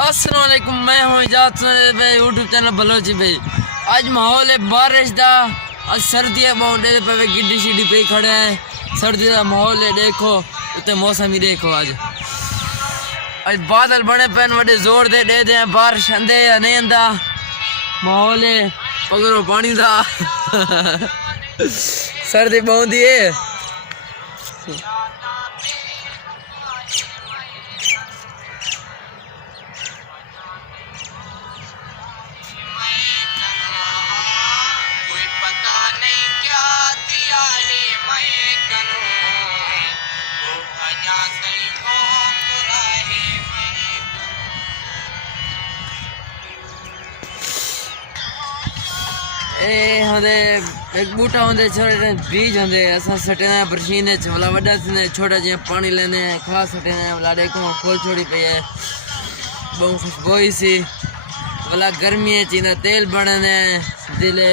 अस्सलाम वालेकुम, मैं हूँ इजाज़ भाई यूट्यूब चैनल बलोची भाई। आज माहौल है बारिश का, आज सर्दी है बहुत दे पे गिड्डी शिड्डी पे खड़े हैं। सर्दी का माहौल है, देखो उतने मौसम ही देखो। आज बादल बने पैन बड़े जोर दे दे बारिश आंदे या नहीं आंदा। माहौल है पकड़ो पानी का सर्दी बहुत है। एक बूटा होंगे छोटे बीज होंगे असा सटेना बरसीन वाला वड्डा थींदे छोटा जिया पानी लेने खा सटेना वाला देखो खोल छोड़ी पई है बहुत खुशबोई सी वाला गर्मी चींदा तेल बनने दिले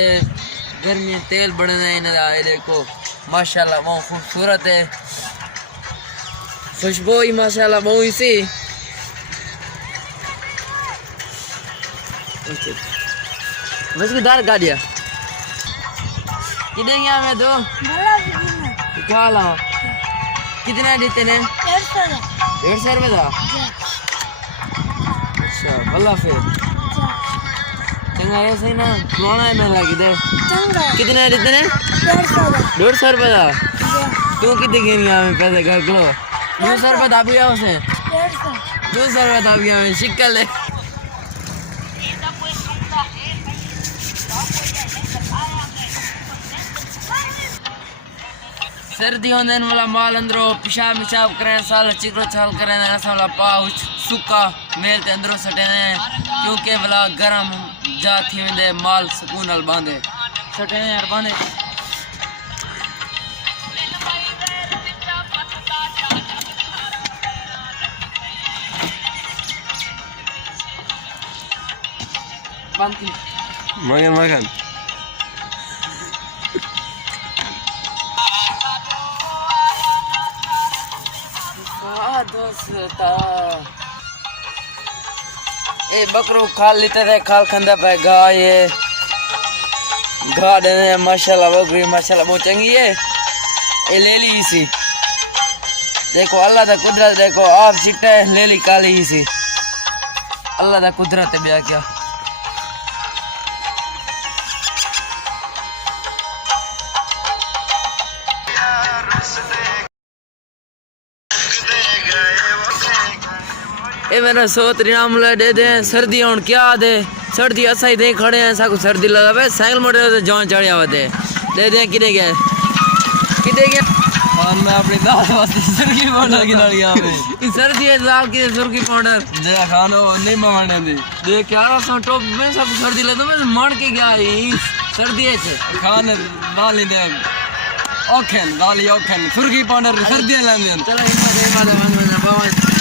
गर्मी तेल बनने इनका देखो माशाल्लाह बहुत खूबसूरत है खुशबोई माशाल्लाह बहुत सी। बस की दार गाड़िया कितने गया मैं दो क्या लाओ कितना देते ने 150 रुपये था। अच्छा भला फिर चंगा है सही ना पुराना है मेरा किधर कितने देते ने 150 रुपये था। तू कितने गिन में पैसे घर को 200 रुपये था गया उसे 200 रुपये था गया में शिक्कल है। सर्दी होने वाला माल अंदरों पेशाब मिशाब करें साल चिकरो छाल करें ऐसा वाला पाउच सूखा मेल ते अंदरों सटे क्योंकि वाला गर्म जा थी वेंदे माल सुकून नाल बांधे सटे यार बांधे। मगन मगन दोस्ता ए बकरो खाल लेते थे खाल खंदा पे घा ये घा देने माशाल्लाह बकरी माशाल्लाह बहुत चंगी है ये ले ली इसी देखो अल्लाह दा कुदरत देखो आप चिट्टा है ले ली काली इसी अल्लाह दा कुदरत है ब्याह क्या। ए मेरा सोत रिनाम दे दे सर्दी हूँ क्या दे सर्दी असा ही दे खड़े हैं साकू सर्दी लगा पे साइकिल मोटर से जान चढ़िया होते दे दे किधे गए और मैं अपनी दाल वास्ते सुर्खी पाउडर की डाली यहाँ पे सर्दी है दाल की सुर्खी पाउडर दे खानो नहीं मारने दी देख क्या रहा टॉप में सब सर्दी लगा मैं मान के गया सर्दी है खाने दाल दे ओखन दाल ओखन सुर्खी पाउडर सर्दी लाने चलो हिम्मत है